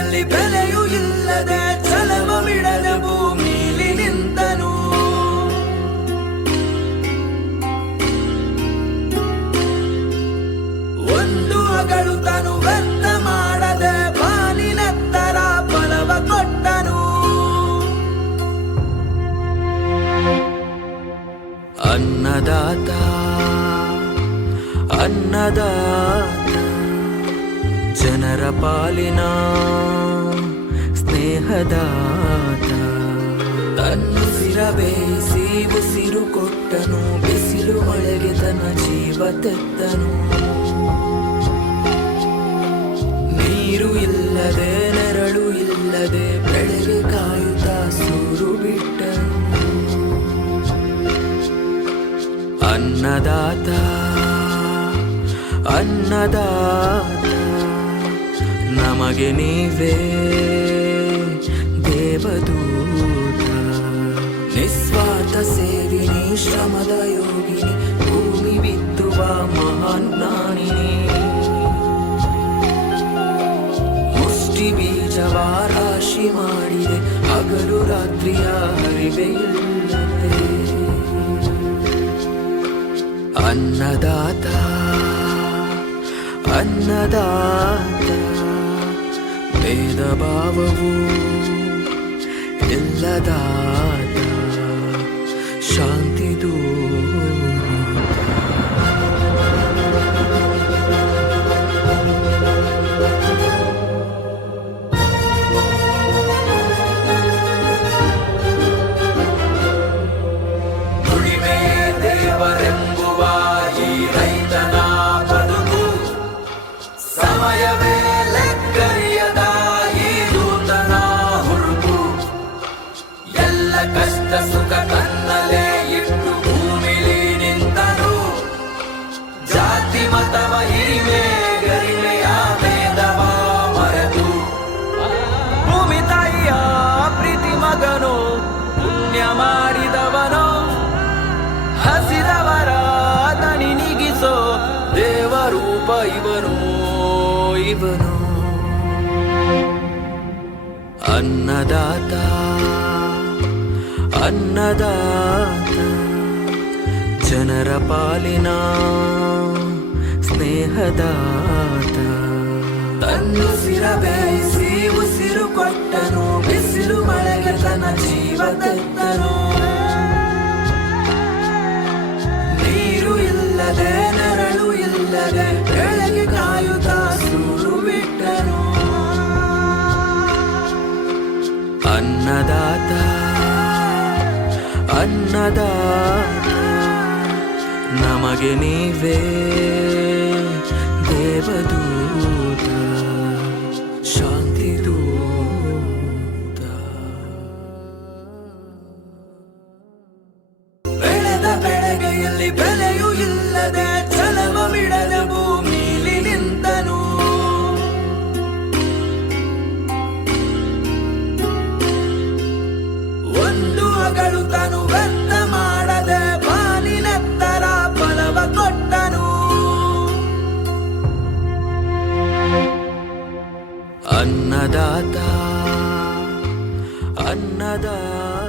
ಬೆಳಗೆಯಲ್ಲಿ ಬೆಲೆಯೂ ಇಲ್ಲದೆ ಛಲವ ಬಿಡದೆ ಭೂಮಿಲಿ ನಿಂತನು. ಒಂದು ಅಗಳು ತನು ವ್ಯರ್ಥ ಮಾಡದೆ ಬಾನಿನೆತ್ತರ ಫಲವ ಕೊಟ್ಟನು. ಅನ್ನದಾತ ಅನ್ನದಾತ ಜನರ ಪಾಲಿನ ಸ್ನೇಹದಾತ. ತನ್ನುಸಿರ ಬೇಯಿಸಿ ಉಸಿರು ಕೊಟ್ಟನು, ಬಿಸಿಲು ಮಳೆಗೆ ತನ್ನ ಜೀವ ತೆತ್ತನು. ನೀರು ಇಲ್ಲದೆ ನೆರಳು ಇಲ್ಲದೆ ಬೆಳೆಗೆ ಕಾಯುತ್ತಾ ಸೂರು ಬಿಟ್ಟನು. ಅನ್ನದಾತ ಅನ್ನದಾತ ನಮಗೆ ನೀವೇ ದೇವದೂತ. ನಿಸ್ವಾರ್ಥ ಸೇವಿನಿ ಶ್ರಮದ ಯೋಗಿನಿ, ಭೂಮಿ ಬಿತ್ತುವ ಮಹಾನ್ ಜ್ಞಾನಿನಿ. ಮುಷ್ಟಿ ಬೀಜವ ರಾಶಿ ಮಾಡಿದೆ, ಹಗಲು ರಾತ್ರಿಯ ಹರಿವೆ ಇಲ್ಲದೆ. ಅನ್ನದಾತ ಅನ್ನದಾತ ಭೇದ ಭಾವವು ಇಲ್ಲದಾತ ಶಾಂತಿ ದೂತ. ಸಮಯವೇ ಲೆಕ್ಕರಿಯದ ಈ ದೂತನ ಹುರುಪು, ಎಲ್ಲ ಕಷ್ಟ ಸುಖ ತನ್ನಲೇ ಇಟ್ಟು ಭೂಮಿಲಿ ನಿಂತನು. ಜಾತಿ ಮತವ ಹಿರಿಮೆ ಗರಿಮೆಯ ಭೇದವ ಮರೆತು, ಭೂಮಿ ತಾಯಿಯ ಪ್ರೀತಿ ಮಗನು ಪುಣ್ಯ ಮಾಡಿದವನು. ಹಸಿದವರ ದನಿ ನೀಗಿಸೋ ದೇವರೂಪ ಇವನು ಇವನು. ಅನ್ನದಾತ ಅನ್ನದಾತ ಜನರ ಪಾಲಿನ ಸ್ನೇಹದಾತ. ತನ್ನುಸಿರ ಬೇಯಿಸಿ ಉಸಿರು ಕೊಟ್ಟನು, ಬಿಸಿಲು ಮಳೆಗೆ ತನ್ನ ಜೀವ ತೆತ್ತನು. ನೀರು ಇಲ್ಲದೆ ನೆರಳು ಇಲ್ಲದೆ ಬೆಳಗ್ಗೆ ಕಾಯುತ್ತಾ ಸೂರು ಬಿಟ್ಟನು. ಅನ್ನದಾತ ಅನ್ನದಾತ ನಮಗೆ ನೀವೇ ದೇವದೂತ ಶಾಂತಿ ದೂತ. ಬೆಳೆದ ಬೆಳಗೆಯಲ್ಲಿ ಬೆಲೆಯೂ ಇಲ್ಲದೆ ಛಲವ ಬಿಡದೆ ಭೂಮಿಲಿ ನಿಂತನು. ಒಂದು ಅಗಳು ತನು ವ್ಯರ್ಥ ಮಾಡದೆ ಬಾನಿನೆತ್ತರ ಫಲವ ಕೊಟ್ಟನು. ಅನ್ನದಾತ ಅನ್ನದಾತ